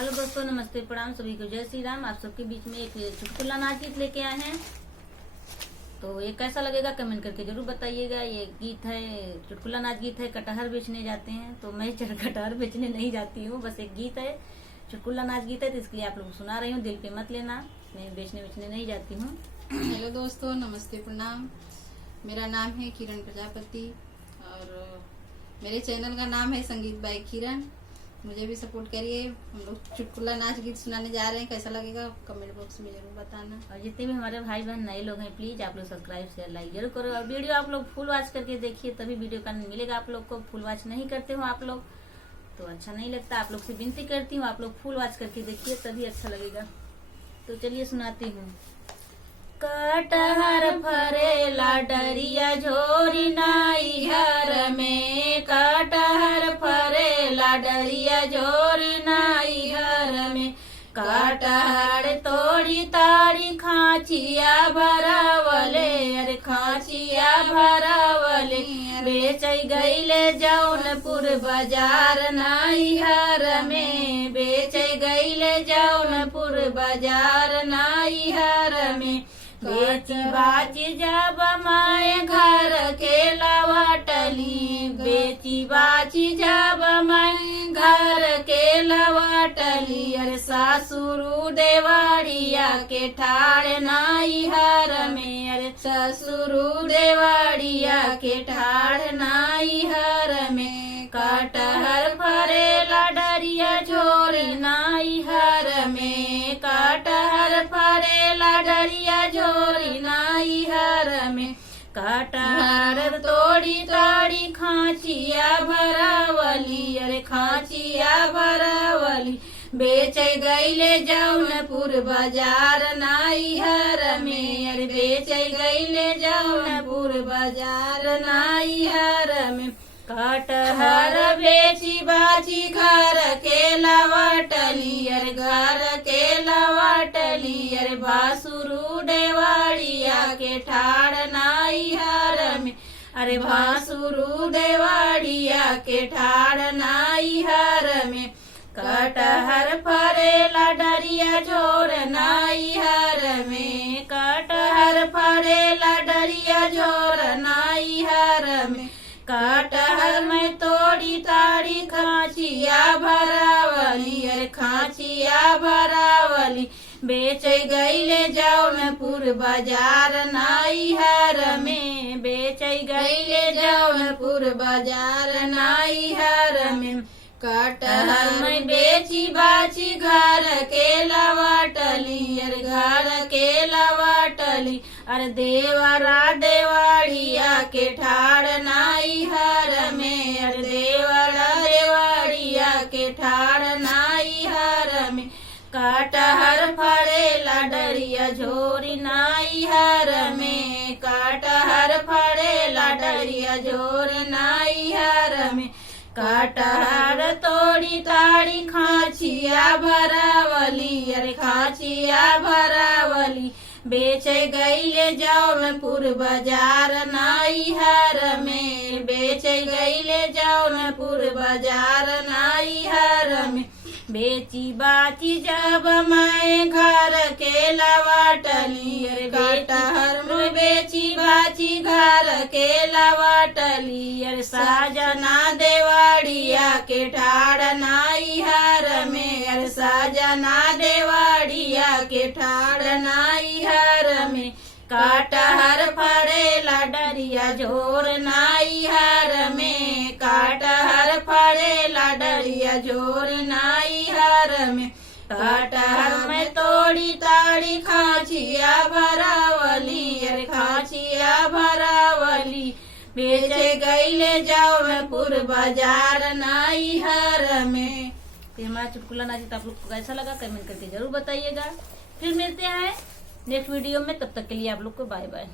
Hello दोस्तों, नमस्ते, प्रणाम सभी को, जय श्री राम। आप सबके बीच में एक चुटकुला नाचगीत लेके आए हैं। तो ये कैसा लगेगा कमेंट करके जरूर बताइएगा। ये गीत है, चुटकुला नाच गीत है। कटहर बेचने जाते हैं, तो मैं कटहर बेचने नहीं जाती हूँ, बस एक गीत है, चुटकुला नाच गीत है, तो इसके लिए आप लोग को सुना रही हूँ। दिल पे मत लेना, मैं बेचने नहीं जाती हूँ। हेलो दोस्तों, नमस्ते, प्रणाम। मेरा नाम है किरण प्रजापति और मेरे चैनल का नाम है संगीत बाय किरण। मुझे भी सपोर्ट करिए। हम लोग चुटकुला नाच गीत सुनाने जा रहे हैं, कैसा लगेगा कमेंट बॉक्स में जरूर बताना। और जितने भी हमारे भाई बहन नए लोग हैं, प्लीज आप लोग सब्सक्राइब शेयर लाइक जरूर करो। और वीडियो आप लोग फुल वॉच करके देखिए, तभी वीडियो का मिलेगा आप लोग को। फुल वॉच नहीं करते हो आप लोग तो अच्छा नहीं लगता। आप लोग से विनती करती हूँ, आप लोग फुल वॉच करके देखिए, तभी अच्छा लगेगा। तो चलिए सुनाती हूँ। कटहर फरेला डरिया झोरी नाइहर में, कटहर फरेला डरिया झोरी नाइहर में, कटहर तोड़ी ताड़ी खाचिया भरावले, अरे खाचिया भरावले, बेच गईले जौनपुर बाजार नाइहर में, बेच गईले जौनपुर बाजार नाइहर में, बेची बाची जब माए घर के लवाटली, बेची बाची जब माए घर के लवाटली, अरे सासुरु देवाड़िया के ठाड़ नाइहर में, अरे ससुरु देवाड़िया के ठाड़ नाइहर में, कटहर फरेला डरिया झोरी नाइहर में, कटहर फरेला डरिया झोरी नाइहर में, कटहर तोड़ी ताड़ी खाचिया भरावली, अरे खाचिया भरावली, बेच गईले जौनपुर बाजार नाइहर में, अरे बेच गईले जौनपुर बाजार नाइहर में, कटहर बेची बाची घर के लवाटली, अरे घर के लवाटली, अरे भासुरु देवाड़िया के ठाड़ नाइहर में, अरे भासुरु देवाड़िया के ठाड़ नाइहर में, कटहर फरेला डरिया झोर नाइहर में, कटहर फरेला डरिया झोर नाइहर में, कटहर में तोड़ी ताड़ी खाचिया भरावली, अरे खाचिया भरावली, बेच गईले जौनपुर बाजार नाइहर में, बेच गईले जौनपुर बाजार नाइहर में, कटहर में बेची बाची घर के लवाटली, अरे घर के लवाटली, अरे देवरा देवाड़िया के ठाड़ नाइहर में, अरे देवरा देवाड़िया के ठाड़ नाइहर में, कटहर फरेला डरिया झोरी नाइहर में, कटहर फरेला डरिया झोरी नाइहर में, कटहर तोड़ी ताड़ी खाचिया भरावली, अरे खाचिया भरावली, बेच गईले जौनपुर बाजार नाइहर में, बेच गईले जौनपुर बाजार नाइहर में, बेची बाची जब मैं घर के लवाटली, अरे कटहर में बेची बाची घर के लवाटली, अरे साजना देवाड़िया के ठाड़ नाइहर में, अरे साजना देवाड़िया के ठाड़ नाइहर में, कटहर फरेला डरिया झोर नाइहर में, कटहर फरेला डरिया झोर नाइहर में, कटहर में तोड़ी ताड़ी खाचिया भरावली, अरे खाचिया भरावली, बेच गईले जौनपुर बाजार नाइहर में। तो हमारा चुटकुला नाच आप लोग को कैसा लगा कमेंट करके जरूर बताइएगा। फिर मिलते हैं नेक्स्ट वीडियो में, तब तक के लिए आप लोग को बाय बाय।